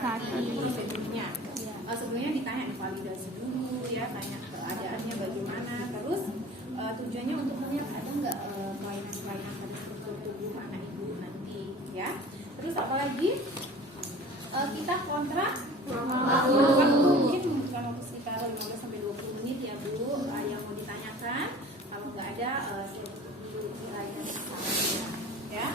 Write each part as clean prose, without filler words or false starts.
sakit prosedurnya. Sebelumnya ditanya validasi dulu ya, tanya keadaannya bagaimana, terus tujuannya untuk melihat ada nggak kelainan-kelainan pada struktur tubuh anak ibu nanti ya. Terus apalagi kita kontrak waktu mungkin bukan waktu sekitar 15 sampai 20 menit ya Bu, yang mau ditanyakan. Kalau nggak ada kelainan ya.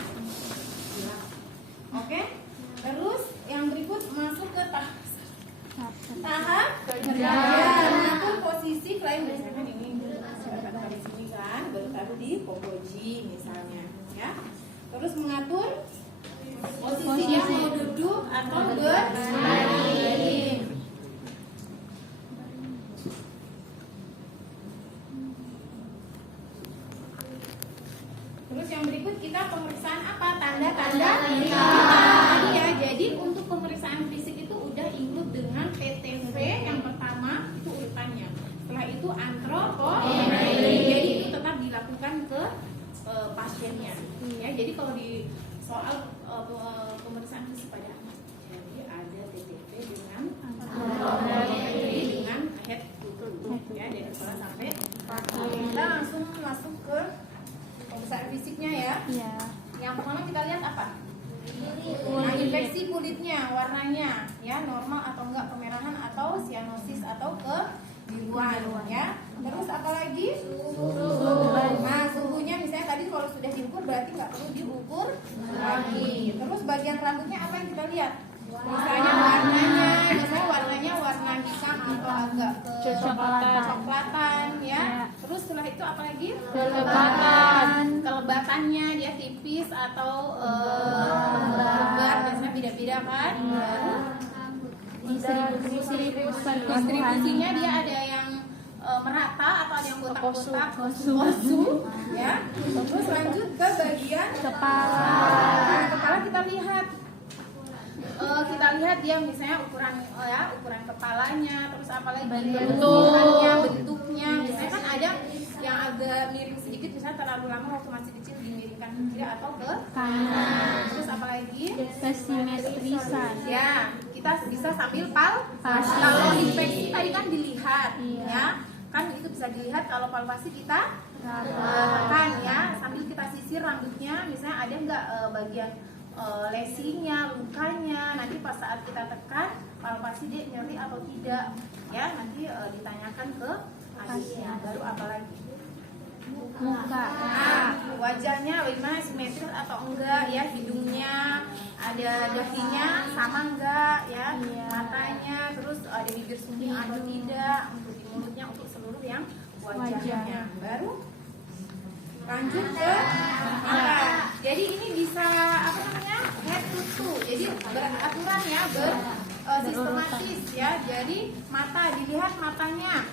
Oke. Terus yang berikut masuk ke tahap kerja, mengatur posisi klien. Misalkan ini di sini kan, baru taruh di pogoji misalnya, ya. Terus mengatur posisinya mau duduk atau berbaring. Terus yang berikut kita pemeriksaan apa? Tanda-tanda tadi ya. Jadi untuk pemeriksaan fisik itu udah include dengan PTV yang pertama itu urutannya. Setelah itu antropometri. Jadi itu tetap dilakukan ke pasiennya. Ya, jadi kalau di soal pemeriksaan fisik pada anak, jadi ada PTV dengan antropometri dengan head to toe ya, dari kepala sampai kaki. Kita langsung masuk ke pemeriksaan fisiknya ya. Iya. Yang pertama kita lihat apa? Nah, infeksi kulitnya, warnanya ya normal atau enggak, kemerahan atau sianosis atau kebiruan ya. Terus apa lagi? Suhu. Nah, suhunya misalnya tadi kalau sudah diukur berarti nggak perlu diukur lagi. Terus bagian rambutnya apa yang kita lihat? Misalnya warnanya warna hitam atau agak kecoklatan ya. Terus setelah itu apa lagi? Kelebatannya dia tipis atau lebat, biasanya beda-beda kan. Distribusinya dia ada yang merata atau ada yang botak-botak, kosu ya. Terus lanjut ke bagian kepala. Nah, kepala kita lihat dia misalnya ukuran kepalanya, terus apalagi bentuknya. Misalnya kan ada yang agak miring sedikit, misalnya terlalu lama waktu masih kecil dimiringkan ke kiri atau ke kanan. Terus apalagi kesimetrisan. Ya, kita bisa sambil palpasi. Kalau infeksi tadi kan dilihat ya. Kan itu bisa dilihat. Kalau palpasi kita tekan ya, sambil kita sisir rambutnya, misalnya ada nggak bagian lesinya, lukanya. Nanti pas saat kita tekan palpasi dia nyeri atau tidak ya, nanti ditanyakan ke ahlinya. Baru apalagi Muka. Nah, wajahnya bagaimana, simetris atau enggak ya, hidungnya ada dahinya sama enggak ya, matanya, terus ada bibir sumbing atau tidak, untuk di mulutnya, untuk seluruh yang wajahnya. Baru lanjut ke mata. Jadi ini bisa head to toe. Jadi beraturan ya, sistematis ya. Jadi mata dilihat matanya.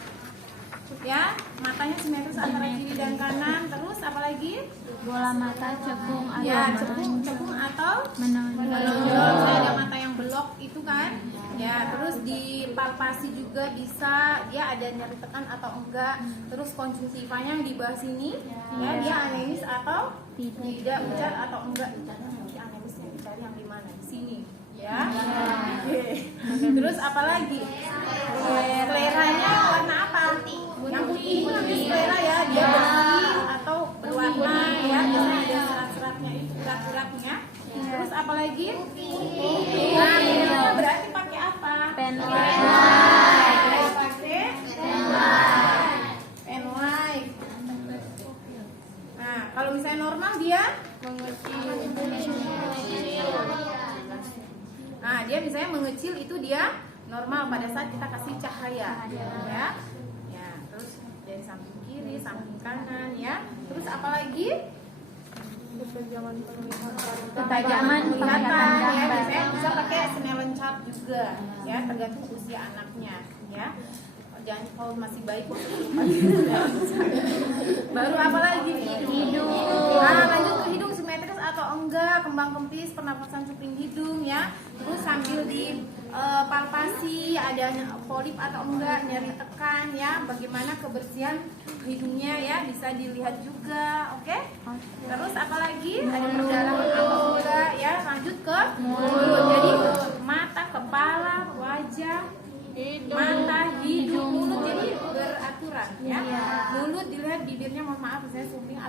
Ya, matanya simetris antara kiri dan kanan. Terus apalagi? Bola mata, cekung atau Ya, cekung atau menonjol. Saya ada mata yang belok itu kan. Ya, terus dipalpasi juga bisa, dia ada nyeri tekan atau enggak. Terus konjungtivanya yang di bawah sini, ya dia anemis atau tidak, pucat atau enggak. Nanti anemisnya dicari yang di mana? Di sini, ya. Terus apalagi? Seleranya warna apa? Yang putih itu nanti selera ya, dia bersih atau berwarna ya, biasanya ada serat-seratnya itu, urat-uratnya. Terus apalagi? Nah, ini berarti pakai apa? pen white. Nah, kalau misalnya normal dia Nah, dia misalnya mengecil itu dia normal pada saat kita kasih cahaya ya. Ya, terus dari samping kiri, samping kanan ya. Terus apalagi? Ketajaman penglihatan ya, biasanya bisa pakai Snellen chart juga ya, tergantung usia anaknya ya. Jangan kalau masih baik baru apa lagi? Hidung. Nah, lanjut ke hidung, simetris atau enggak, kembang kempis, pernapasan cuping hidung ya. Terus sambil di palpasi ada polip atau enggak, nyeri tekan ya, bagaimana kebersihan hidungnya ya, bisa dilihat juga. Oke? Terus apalagi? Ada perdarahan atau enggak ya. Lanjut ke mulut. Jadi mata, kepala,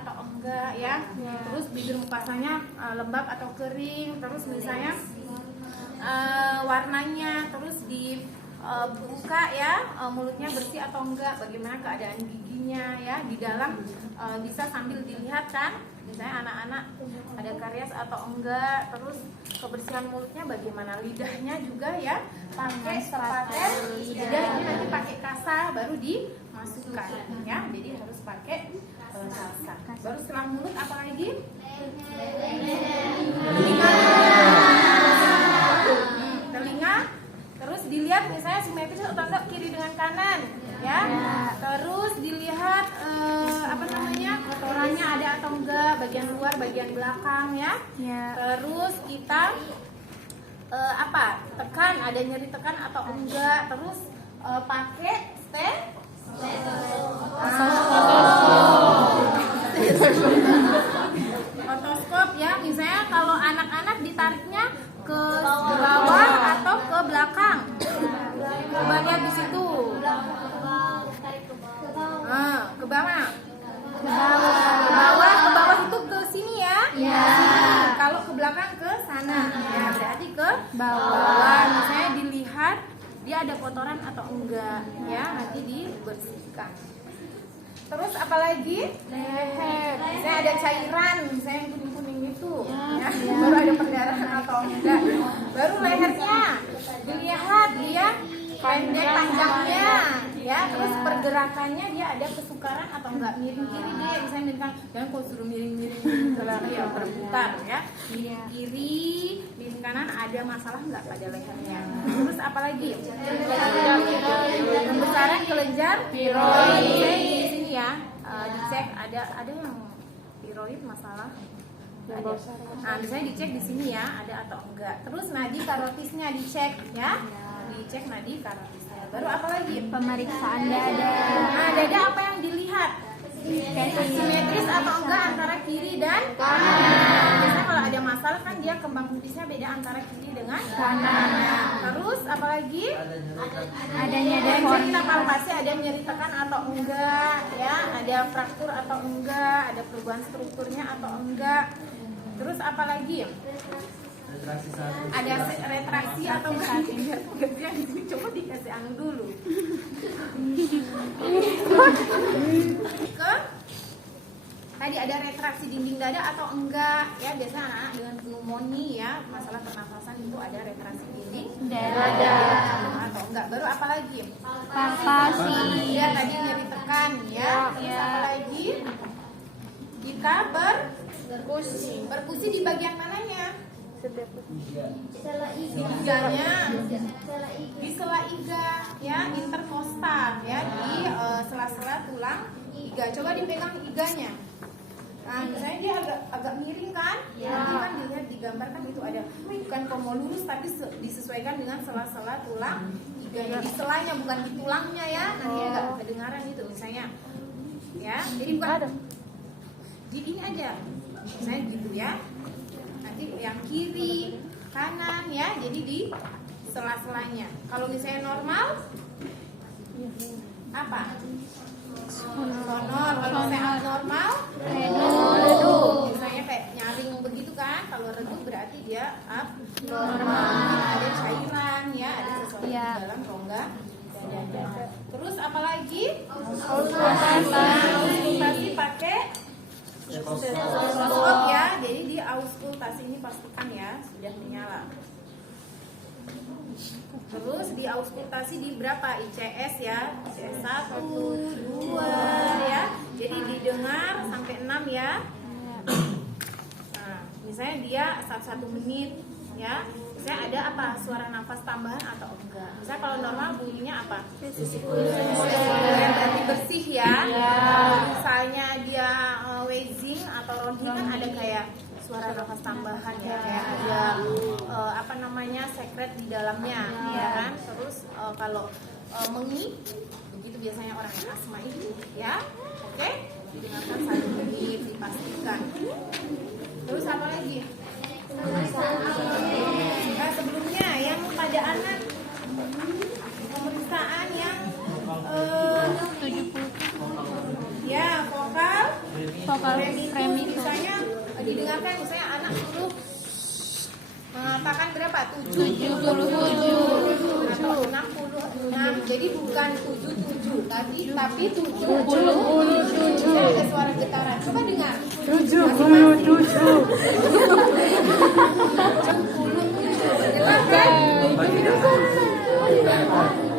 atau enggak ya. Terus bibir mukasanya lembab atau kering, terus misalnya warnanya, terus buka ya, mulutnya bersih atau enggak, bagaimana keadaan giginya ya, di dalam bisa sambil dilihat kan, misalnya anak-anak ada karies atau enggak, terus kebersihan mulutnya bagaimana, lidahnya juga ya, pakai sepakai lidah ini nanti pakai kasa baru dimasukkan ya, jadi harus pakai kasa. Baru setelah mulut apa lagi? Telinga, terus dilihat misalnya simetris atau enggak kiri dengan kanan ya. Terus dilihat apa namanya, kotorannya ada atau enggak, bagian luar bagian belakang ya. Terus kita tekan, ada nyeri tekan atau enggak. Terus pakai otoskop ya, misalnya kalau anak-anak ditariknya ke bawah atau ke belakang. Coba lihat di situ. Ke bawah. Ke bawah itu ke sini ya. Kalau ke belakang ke sana. Ya, berarti ke bawah. Misalnya dilihat dia ada kotoran atau enggak ya, nanti dibersihkan. Terus apalagi? Leher. Misalnya ada cairan, misalnya yang kuning-kuning itu ya. Baru ada perdarahan atau enggak. Baru lehernya dilihat dia pendek panjangnya ya, terus pergerakannya dia ada kesukaran atau enggak, miring kiri deh, misalnya miring kanan, jangan kok suruh miring-miring ya, berputar ya, miring kiri, miring kanan, ada masalah enggak pada lehernya. Terus apalagi? Pembesaran kelenjar tiroid di sini ya, dicek ada yang tiroid masalah. Nah, misalnya dicek di sini ya, ada atau enggak. Terus nadi karotisnya dicek ya, dicek nadi karotisnya. Baru apa lagi? Pemeriksaan dada. Nah, dada apa yang dilihat? Simetris atau enggak antara kiri dan kanan. Biasanya kalau ada masalah kan dia kembang kutisnya beda antara kiri dengan kanan. Terus apa lagi? Adanya Jadi kita palpasi ada nyeri tekan atau enggak ya, ada fraktur atau enggak, ada perubahan strukturnya atau enggak. Terus apa lagi? Ada retraksi atau enggak? Biar di sini coba dikasih anu dulu. Tadi ada retraksi dinding dada atau enggak ya, biasanya anak-anak dengan pneumonia ya, masalah pernafasan itu ada retraksi dinding dada atau enggak. Baru apa lagi? Palpasi. Ya tadi nyeri tekan ya. Terus apa lagi? Kita berkusi di bagian mananya? Iganya, di sela iga ya, interkostal ya, di sela-sela tulang iga. Coba dipegang iganya. Nah, misalnya dia agak miring kan? Nanti kan dilihat digambarkan itu ada bukan komo lurus tapi disesuaikan dengan sela-sela tulang iganya. Di selanya bukan di tulangnya ya. Nanti agak kedengaran itu misalnya. Ya, jadi bukan di ini aja. Misalnya gitu ya. Nanti yang kiri, kanan ya. Jadi di sela-selanya. Kalau misalnya normal apa? Sonor. Kalau misalnya abnormal redup. Misalnya kayak nyaring begitu kan. Kalau redup berarti dia abnormal. Ada cairan ya, ada sesuatu di dalam rongga dada. Terus apa lagi? Auskultasi pakai stetoskop ya. Jadi di auskultasi ini pastikan ya sudah menyala. Terus di auskultasi di berapa? ICS ya, ICS 1, 2 ya. Jadi didengar sampai 6 ya. Nah, misalnya dia 1 menit ya. Misalnya ada apa? Suara nafas tambahan atau enggak. Misalnya kalau normal bunyinya apa? Berarti bersih ya. Misalnya dia wheezing atau ronking kan ada kayak suara nafas tambahan ya, kayak ada apa namanya sekret di dalamnya ya kan. Terus kalau mengi begitu biasanya orang yang asma itu ya. Oke, didengarkan 1 menit dipastikan. Terus apa lagi? Nah, sebelumnya yang pada anak pemeriksaan yang 70 ya vokal frame itu misalnya didengarkan, misalnya anak suruh mengatakan berapa? 77 atau 66. Jadi bukan 77 tapi 77. Ada suara getaran. Coba dengar. 77.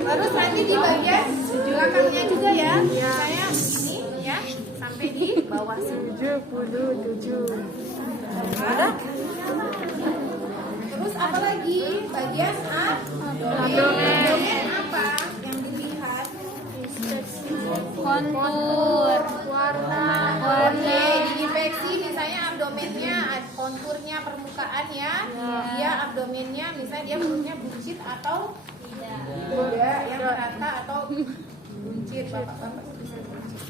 Terus nanti di bagian belakangnya juga ya. Saya ini ya sampai di bawah sini. 77. Terus apa lagi? Bagian abdomen apa yang dilihat? kontur, Warna. Oke, diinfeksi misalnya abdomennya, konturnya, permukaan ya. Dia abdomennya misalnya dia perutnya buncit atau tidak, yang merata atau buncit. Bapak-bapak bisa buncit.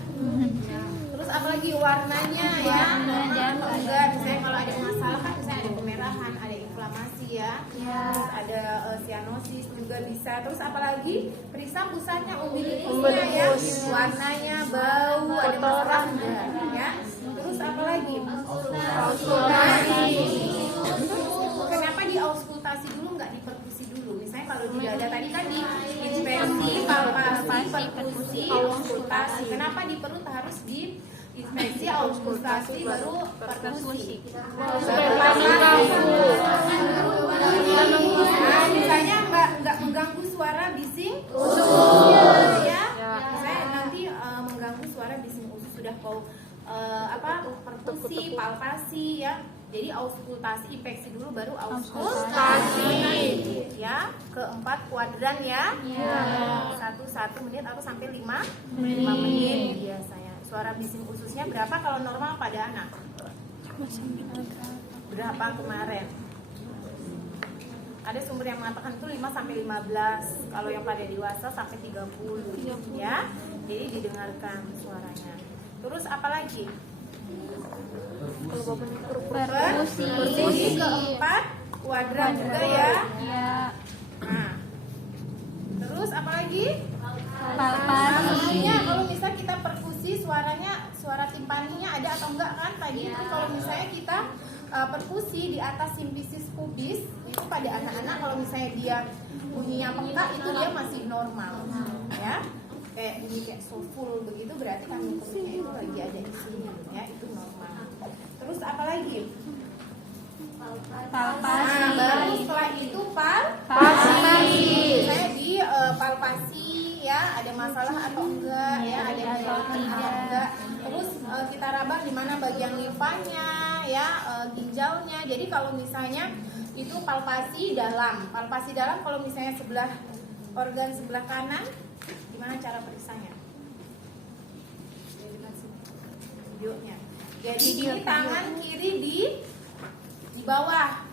Terus apalagi warnanya ya, normal atau enggak? Misalnya kalau ada masalah kan misalnya ada kemerahan, ada inflamasi ya. Terus ada sianosis juga bisa. Terus apalagi periksa pusatnya umbilikusnya ya, warnanya, bau, ada masalah enggak ya. Terus apalagi? Auskultasi. Kenapa di auskultasi dulu nggak di perkusi dulu? Misalnya kalau di dada tadi kan di inspeksi, palpasi, perkusi, auskultasi. Kenapa di perut harus di inspeksi, auskultasi baru perkusi? Nah, misalnya nggak mengganggu suara bising usus ya. Misalnya nanti mengganggu suara bising usus sudah mau perkusi, palpasi ya. Jadi auskultasi, infeksi dulu baru auskultasi ya. Keempat kuadran ya. 1 menit atau sampai 5 menit biasanya. Suara bising ususnya berapa kalau normal pada anak? Berapa kemarin? Ada sumber yang mengatakan itu 5 sampai 15. Kalau yang pada dewasa sampai 30 ya. Jadi didengarkan suaranya. Terus apa lagi? Perkusi keempat kuadran juga ya. Nah, terus apa lagi? Palpasinya kalau misalnya kita perkusi suaranya, suara timpaninya ada atau enggak kan? Tadi itu kalau misalnya kita perkusi di atas simfisis pubis itu pada anak-anak kalau misalnya dia bunyinya peka itu dia masih normal ya. Kayak bunyi kayak so full begitu berarti kan perutnya itu lagi ada di sini ya, itu normal. Terus apa lagi? Palpasi. Nah, baru setelah itu palpasi. Saya di palpasi ya, ada masalah atau enggak ya, ada atau enggak. Terus kita raba di mana bagian limfanya ya, ginjalnya. Jadi kalau misalnya itu palpasi dalam kalau misalnya sebelah organ sebelah kanan, gimana cara periksanya? Videonya. Jadi ini tangan kiri di bawah,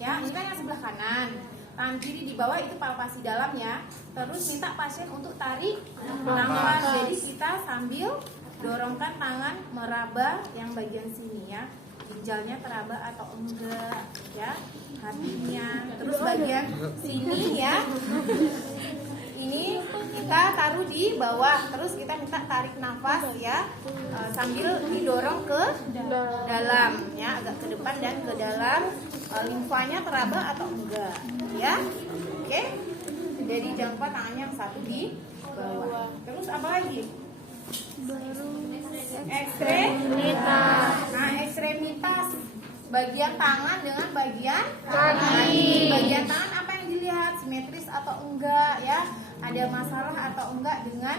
ya. Ini kan yang sebelah kanan. Tangan kiri di bawah itu palpasi dalam ya. Terus minta pasien untuk tarik nafas. Jadi kita sambil dorongkan tangan meraba yang bagian sini ya. Ginjalnya teraba atau enggak ya. Hatinya. Terus bagian sini ya. Ini kita taruh di bawah, terus kita minta tarik nafas ya, sambil didorong ke dalam ya, agak ke depan dan ke dalam. Limfanya teraba atau enggak ya. Oke, jadi jangan lupa tangannya yang satu di bawah. Terus apa lagi? Ekstremitas. Nah, ekstremitas bagian tangan dengan bagian kaki. Bagian tangan apa yang dilihat, simetris atau enggak ya, ada masalah atau enggak dengan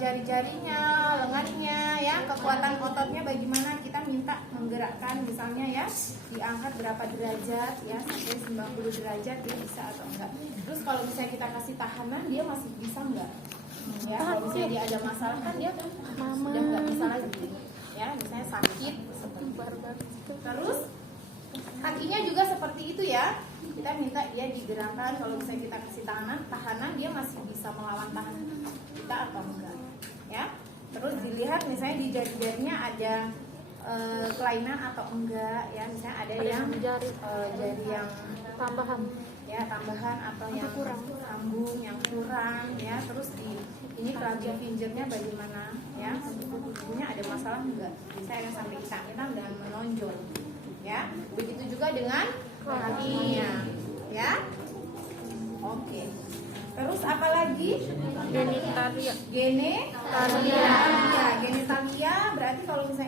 jari-jarinya, lengannya ya, kekuatan ototnya bagaimana, kita minta menggerakkan misalnya ya, diangkat berapa derajat ya, sampai 90 derajat dia bisa atau enggak. Terus kalau misalnya kita kasih tahanan dia masih bisa enggak ya, kalau misalnya dia ada masalah kan dia sudah enggak bisa lagi ya, misalnya sakit seperti terus kakinya juga seperti itu ya, kita minta dia digerakkan. Kalau misalnya kita kasih tahanan dia masih bisa melawan tahanan kita atau enggak ya. Terus dilihat misalnya di jari-jarinya ada kelainan atau enggak ya, misalnya ada yang jari yang tambahan ya, tambahan atau yang kurang, sambung yang kurang ya. Terus di ini kelabu fingernya bagaimana ya, untuk kuku-kukunya ada masalah enggak, bisa yang sampai hitam-hitam dan menonjol ya. Begitu juga dengan kakinya ya. Oke, terus apa lagi? Genitalia. Genitalia berarti kalau misalnya